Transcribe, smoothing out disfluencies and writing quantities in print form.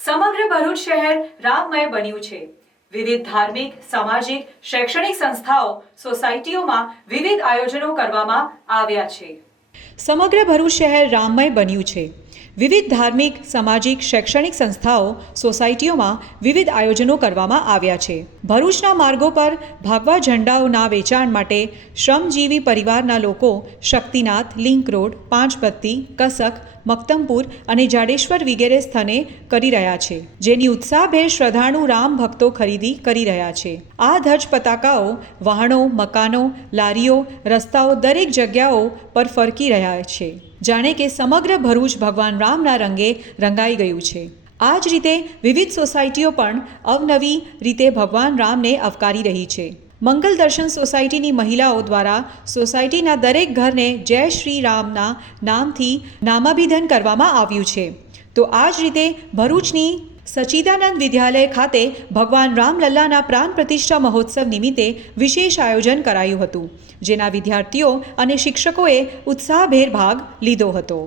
સમગ્ર ભરૂચ શહેર રામમય બન્યું છે। વિવિધ ધાર્મિક, સામાજિક, શૈક્ષણિક સંસ્થાઓ, સોસાયટીઓમાં વિવિધ આયોજનો કરવામાં આવ્યા છે। સમગ્ર ભરૂચ શહેર રામમય બન્યું છે। વિવિધ ધાર્મિક, સામાજિક, શૈક્ષણિક સંસ્થાઓ, સોસાયટીઓમાં વિવિધ આયોજનો કરવામાં આવ્યા છે। ભરૂચના માર્ગો પર ભાગવા ઝંડાઓના વેચાણ માટે શ્રમજીવી પરિવારના લોકો શક્તિનાથ, લિંક રોડ, પાંચબત્તી, કસક, મક્તમપુર અને જાડેશ્વર વગેરે સ્થાને કરી રહ્યા છે, જેની ઉત્સાહભેર શ્રદ્ધાળુ રામ ભક્તો ખરીદી કરી રહ્યા છે। આ ધ્વજ પતાકાઓ વાહનો, મકાનો, લારીઓ, રસ્તાઓ દરેક જગ્યાઓ પર ફરકી રહ્યા છે, જાણે કે સમગ્ર ભરૂચ ભગવાન રામના રંગે રંગાઈ ગયું છે। આ જ રીતે વિવિધ સોસાયટીઓ પણ અવનવી રીતે ભગવાન રામને આવકારી રહી છે। મંગલ દર્શન સોસાયટીની મહિલાઓ દ્વારા સોસાયટીના દરેક ઘરને જય શ્રી રામના નામથી નામાભિધન કરવામાં આવ્યું છે। તો આ જ રીતે ભરૂચની સચ્ચિદાનંદ વિદ્યાલય ખાતે ભગવાન રામલલ્લાના પ્રાણ પ્રતિષ્ઠા મહોત્સવ નિમિત્તે વિશેષ આયોજન કરાયું હતું, જેના વિદ્યાર્થીઓ અને શિક્ષકોએ ઉત્સાહભેર ભાગ લીધો હતો।